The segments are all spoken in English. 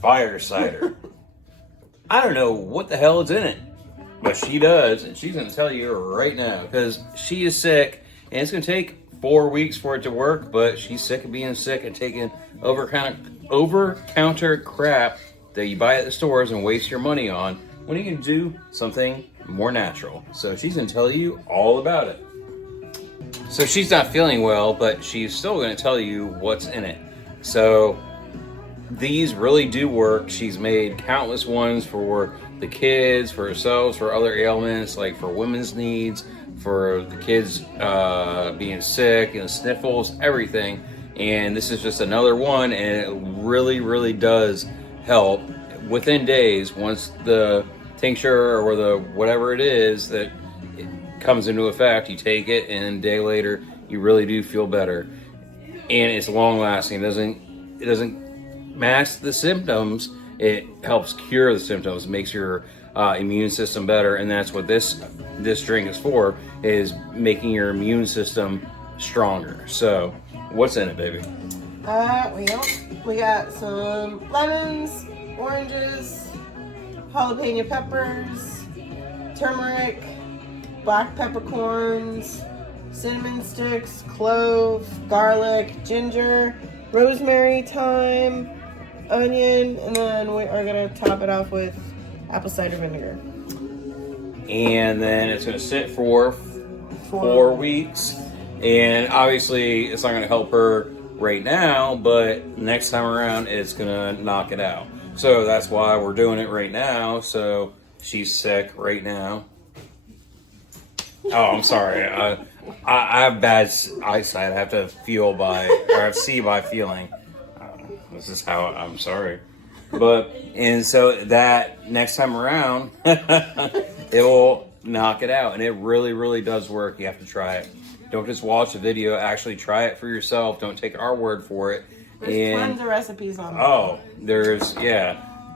Fire cider. I don't know what the hell is in it, but she does, and she's going to tell you right now because she is sick, and it's going to take 4 weeks for it to work, but she's sick of being sick and taking over-counter crap that you buy at the stores and waste your money on when you can do something more natural. So she's going to tell you all about it. So she's not feeling well, but she's still going to tell you what's in it. So these really do work. She's made countless ones for the kids, for herself, for other ailments, like for women's needs, for the kids being sick, sniffles, everything. And this is just another one, and it really, really does help within days. Once the tincture or the whatever it is that it comes into effect, you take it, and a day later, you really do feel better. And it's long lasting. It doesn't mask the symptoms. It helps cure the symptoms. It makes your immune system better, and that's what this drink is for, is making your immune system stronger. So what's in it, baby? We got some lemons, oranges, jalapeno peppers, turmeric, black peppercorns, cinnamon sticks, clove, garlic, ginger, rosemary, thyme, onion, and then we are going to top it off with apple cider vinegar. And then it's going to sit for 4 weeks. And obviously, it's not going to help her right now, but next time around, it's going to knock it out. So that's why we're doing it right now. So she's sick right now. Oh, I'm sorry. I have bad eyesight. I have to see by feeling. This is how I'm sorry. And so that next time around, it will knock it out. And it really, really does work. You have to try it. Don't just watch the video. Actually try it for yourself. Don't take our word for it. There's tons of recipes on there. Oh,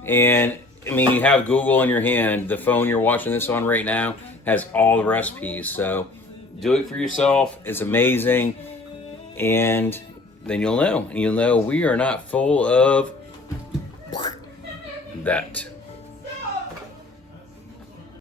And I mean, you have Google in your hand. The phone you're watching this on right now has all the recipes. So do it for yourself. It's amazing. And then you'll know. And you'll know we are not full of that.